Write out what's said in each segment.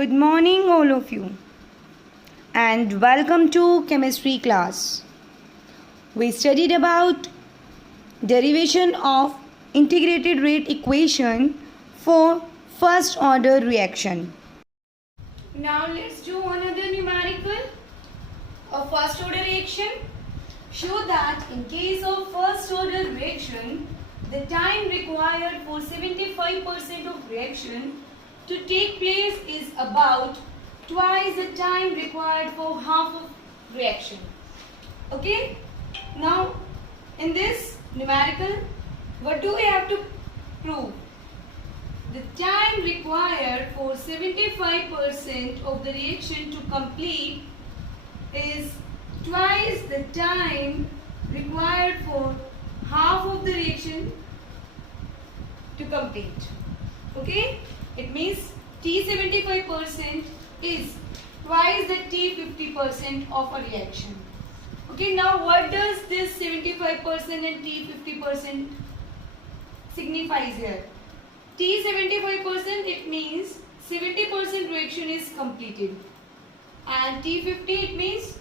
Good morning, all of you, and welcome to chemistry class. We studied about derivation of integrated rate equation for first order reaction. Now let's do another numerical of first order reaction. Show that in case of first order reaction, the time required for 75% of reaction to take place is about twice the time required for half of reaction. Okay? Now, in this numerical, what do we have to prove? The time required for 75% of the reaction to complete is twice the time required for half of the reaction to complete. Okay? It means T 75% is twice the T 50% of a reaction. Okay, now what does this 75% and T 50% signifies here? T 75% it means 70% reaction is completed, and T 50 it means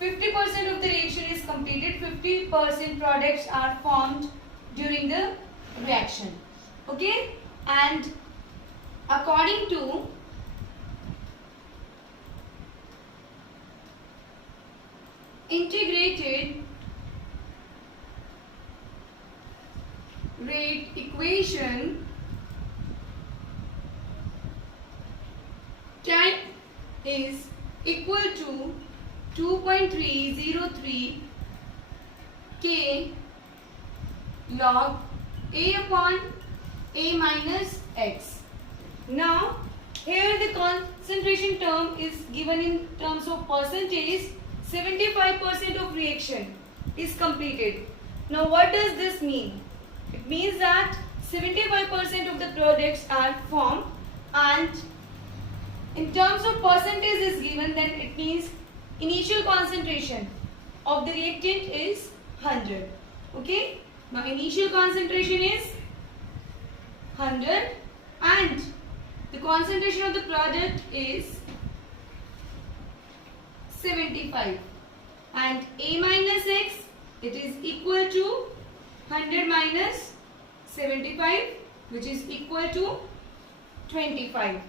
50% of the reaction is completed, 50% products are formed during the reaction. Okay, and according to integrated rate equation, time is equal to 2.303 K log A upon A minus X. Now, here the concentration term is given in terms of percentage. 75% of reaction is completed. Now, what does this mean? It means that 75% of the products are formed, and in terms of percentage is given, then it means initial concentration of the reactant is 100. Okay? Now, initial concentration is 100 and the concentration of the product is 75, and A minus X, it is equal to 100 minus 75, which is equal to 25.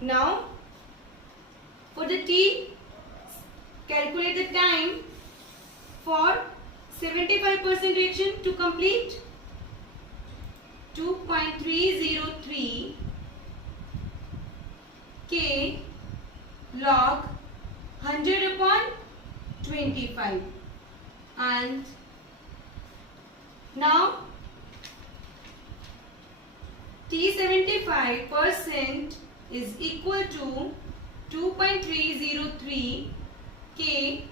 Now, for the T, calculate the time for 75% reaction to complete. 2.303 K log 100 upon 25, and now T 75% is equal to 2.303 K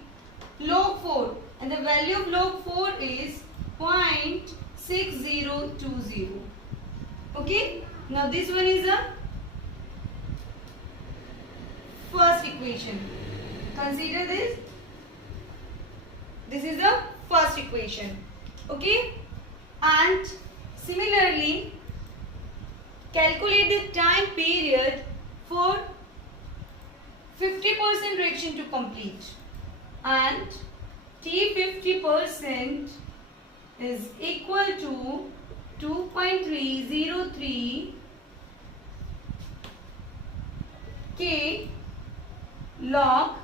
log 4, and the value of log 4 is 0.6020. Okay, now this one is a first equation. Consider this. This is the first equation. Okay, and similarly calculate the time period for 50% reaction to complete, and T 50% is equal to 2.303 K log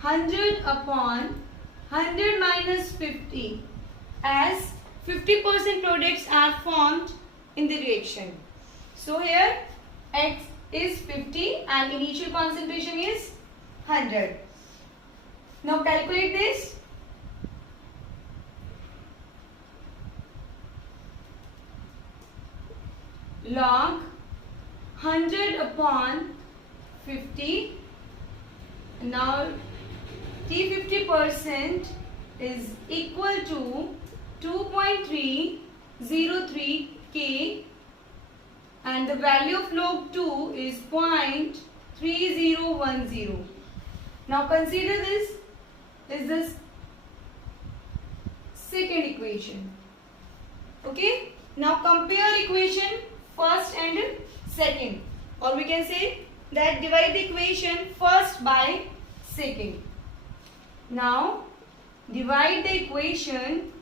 100 upon 100 minus 50, as 50% products are formed in the reaction. So here X is 50 and initial concentration is 100. Now calculate this. Log 100 upon 50. Now T 50% is equal to 2.303 K, and the value of log 2 is 0.3010. Now consider this is the second equation. Okay, now compare equation first and second, or we can say that divide the equation first by second. Now divide the equation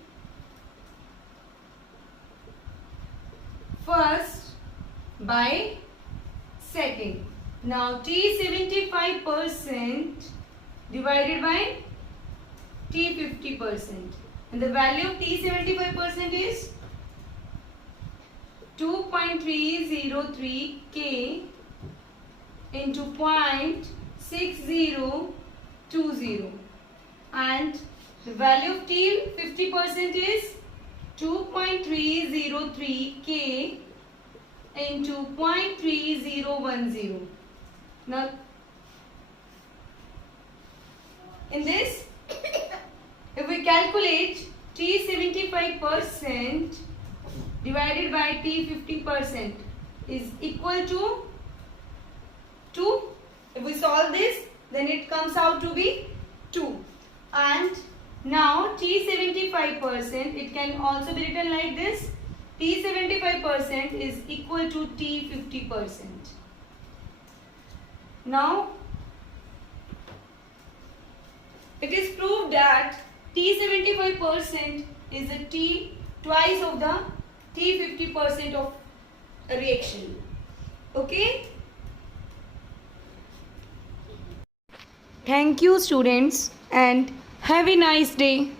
first by second. Now T 75% divided by T 50%, and the value of T 75% is 2.303 K into 0.6020, and the value of T 50% is 2.303 K into 0.3010. Now in this, if we calculate T 75% divided by T 50% is equal to 2. If we solve this, then it comes out to be 2. And now T 75%, it can also be written like this. T 75% is equal to T 50%. Now it is proved that T 75% is a T twice of the T 50% of a reaction. Okay? Thank you, students, and have a nice day.